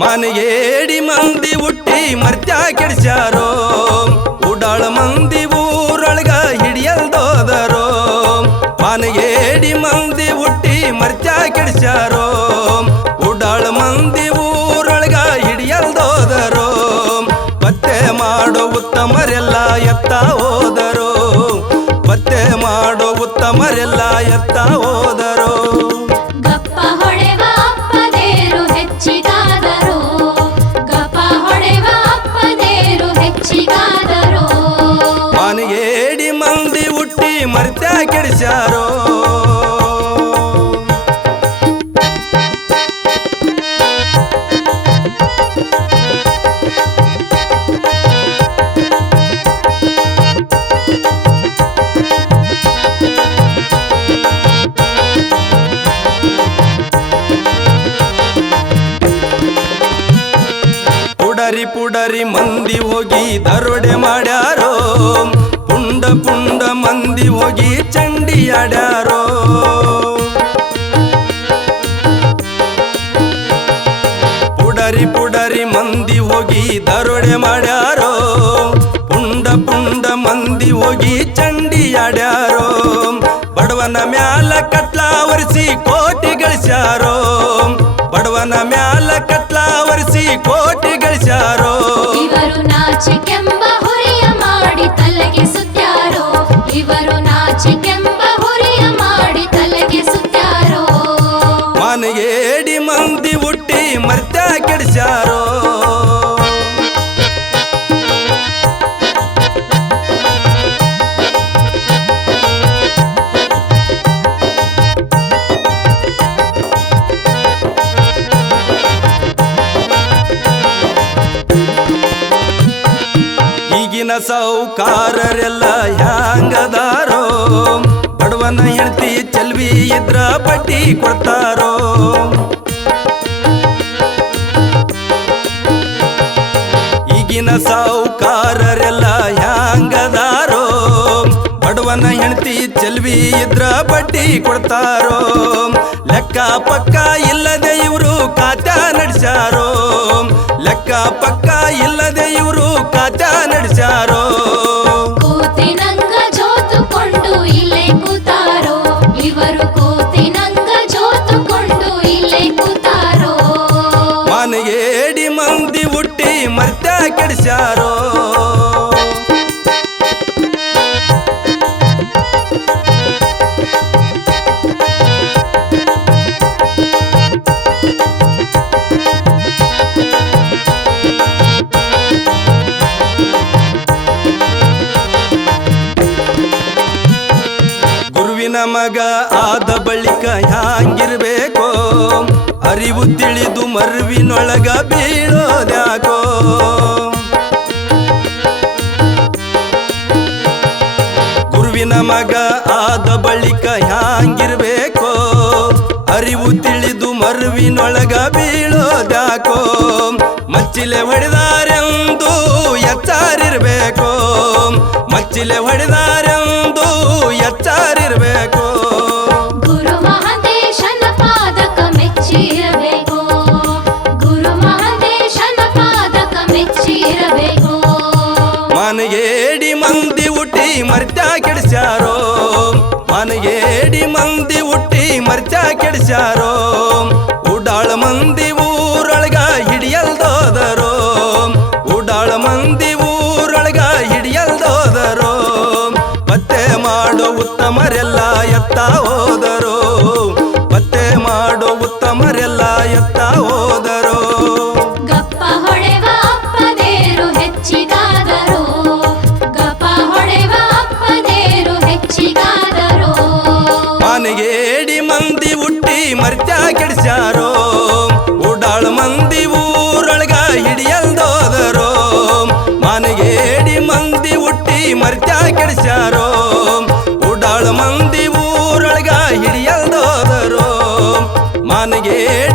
ಮನೆಗೇಡಿ ಮಂದಿ ಹುಟ್ಟಿ ಮರ್ತ್ಯ ಕೆಡಿಸ್ಯಾರೋ ಉಡಾಳ ಮಂದಿ ಊರೊಳಗ ಹಿಡಿಯಲ್ದೋದರೋ ಮನೆಗೇಡಿ ಮಂದಿ ಹುಟ್ಟಿ ಮರ್ತ್ಯ ಕೆಡಿಸ್ಯಾರೋ ಉಡಾಳ ಮಂದಿ ಊರೊಳಗ ಹಿಡಿಯಲ್ದೋದರೋ ಪತ್ತೆ ಮಾಡೋ ಉತ್ತಮರೆಲ್ಲ ಎತ್ತ ಹೋದರೋ ಪತ್ತೆ ಮಾಡೋ ಉತ್ತಮರೆಲ್ಲ ಎತ್ತ ಹೋದರೋ ಮನೆಗೇಡಿ ಮಂದಿ ಹುಟ್ಟಿ ಮರ್ತ್ಯ ಕೆಡಿಸ್ಯಾರೋ ಪುಡರಿ ಪುಡರಿ ಮಂದಿ ಹೋಗಿ ದರೋಡೆ ಮಾಡ್ಯಾರೋ ಪುಂಡ ಪುಂಡ ಮಂದಿ ಹೋಗಿ ಚಂಡಿ ಆಡ್ಯಾರೋ ಪುಡರಿ ಪುಡರಿ ಮಂದಿ ಹೋಗಿ ದರೋಡೆ ಮಾಡ್ಯಾರೋ ಪುಂಡ ಪುಂಡ ಮಂದಿ ಹೋಗಿ ಚಂಡಿ ಆಡ್ಯಾರೋ ಬಡವನ ಮ್ಯಾಲ ಕಟ್ಲ ಒರೆಸಿ ಕೋಟಿ ಗಳಿಸ್ಯಾರೋ ಬಡವನ ಮ್ಯಾಲ ಕಟ್ಲ ಒರೆಸಿ ಕೋಟಿ ಗಳಿಸ್ಯಾರೋ ಇವರು ನಾಚಿಕೆಂಬ ಹುರಿಯ ಮಾಡಿ ತಲೆಗೆ ಸುತ್ಯಾರೋ ಇವರು ನಾಚಿಕೆಂಬ ಹುರಿಯ ಮಾಡಿ ತಲೆಗೆ ಸುತ್ಯಾರೋ ಮನೆಗೇಡಿ ಮಂದಿ ಹುಟ್ಟಿ ಮರ್ತ್ಯ ಕೆಡಿಸ್ಯಾರೋ ಈಗಿನ ಸಾಹುಕಾರರೆಲ್ಲ ಹ್ಯಾಂಗದಾರೋ ಬಡವನ ಹೆಂಡತಿ ಚೆಲ್ವಿ ಇದ್ರ ಬಡ್ಡಿ ಕೊಡ್ತಾರೋ ಈಗಿನ ಸಾಹುಕಾರರೆಲ್ಲ ಹ್ಯಾಂಗದಾರೋ ಬಡವನ ಹೆಂಡತಿ ಚೆಲ್ವಿ ಇದ್ರ ಬಡ್ಡಿ ಕೊಡ್ತಾರೋ ಲೆಕ್ಕ ಪಕ್ಕ ಇಲ್ಲದೆ ಇವರು ಖಾತಾ ನಡೆಸ್ಯಾರೋ ಲೆಕ್ಕ ಪಕ್ಕ ಇಲ್ಲದೆ ಇವರು ಖಾತಾ ನಡೆಸ್ಯಾರೋ ಕೂತಿನಂಗ ಜೋತುಕೊಂಡು ಇಲ್ಲೇ ಕೂತಾರೋ ಇವರು ಕೂತಿನಂಗ ಜೋತುಕೊಂಡು ಇಲ್ಲೇ ಕೂತಾರೋ ಮನೆಗೇಡಿ ಮಂದಿ ಹುಟ್ಟಿ ಮರ್ತ್ಯ ಕೆಡಿಸ್ಯಾರೋ ಗುರುವಿನ ಮಗ ಆದ ಬಳಿಕ ಹ್ಯಾಂಗಿರ್ಬೇಕೋ ಅರಿವು ತಿಳಿದು ಮರುವಿನೊಳಗ ಬೀಳೋದ್ಯಾಕೋ ಗುರುವಿನ ಮಗ ಆದ ಬಳಿಕ ಹ್ಯಾಂಗಿರ್ಬೇಕೋ ಅರಿವು ತಿಳಿದು ಮರುವಿನೊಳಗ ಬೀಳೋದ್ಯಾಕೋ ಮಚ್ಚಿಲೆ ಹೊಡೆದಾರೆಂದು ಎಚ್ಚಾರಿರ್ಬೇಕೋ ಮಚ್ಚಿಲೆ ಹೊಡೆದಾರೆಂದು ಎಚ್ಚಾರಿರ್ಬೇಕು ಗುರು ಮಹದೇಶನ ಪಾದಕ ಮೆಚ್ಚಿರಬೇಕು ಗುರು ಮಹದೇಶನ ಪಾದಕ ಮೆಚ್ಚಿರಬೇಕು ಮನೆಗೇಡಿ ಮಂದಿ ಹುಟ್ಟಿ ಮರ್ತ್ಯ ಕೆಡಿಸ್ಯಾರೋ ಮನೆಗೇಡಿ ಮಂದಿ ಹುಟ್ಟಿ ಮರ್ತ್ಯ ಕೆಡಿಸ್ಯಾರೋ ಉಡಾಳ ಮಂದಿ ಊರೊಳಗ ಹಿಡಿಯಲ್ದೋದರೋ ಉಡಾಳ ಮಂದಿ ಊರೊಳಗ ಹಿಡಿಯಲ್ದೋದರೋ ಪತ್ತೆ ಮಾಡೋ ಉತ್ತಮರೆಲ್ಲ ಎತ್ತ ಹೋದರೋ ಪತ್ತೆ ಮಾಡೋ ಉತ್ತಮರೆಲ್ಲ ಎತ್ತ ಹೋದರೋ ಗಪ್ಪ ಹೊಡೆವ ಅಪ್ಪದೇರು ಹೆಚ್ಚಿಗಾದರು ಗಪ್ಪ ಹೊಡೆವ ಅಪ್ಪದೇರು ಹೆಚ್ಚಿಗಾದರು ಮನೆಗೇಡಿ ಮಂದಿ ಹುಟ್ಟಿ ಮರ್ತ್ಯ ಕೆಡಿಸ್ಯಾರೋ ಉಡಾಳ ಮಂದಿ ಊರೊಳಗ ಹಿಡಿಯಲ್ದೋದರೋ ಮನೆಗೇಡಿ ಮಂದಿ ಹುಟ್ಟಿ ಮರ್ತ್ಯ ಕೆಡಿಸ್ಯಾರೋ ಉಡಾಳ ಮಂದಿ ಊರೊಳಗ ಹಿಡಿಯಲ್ದೋದರೋ ಮನೆಗೇಡಿ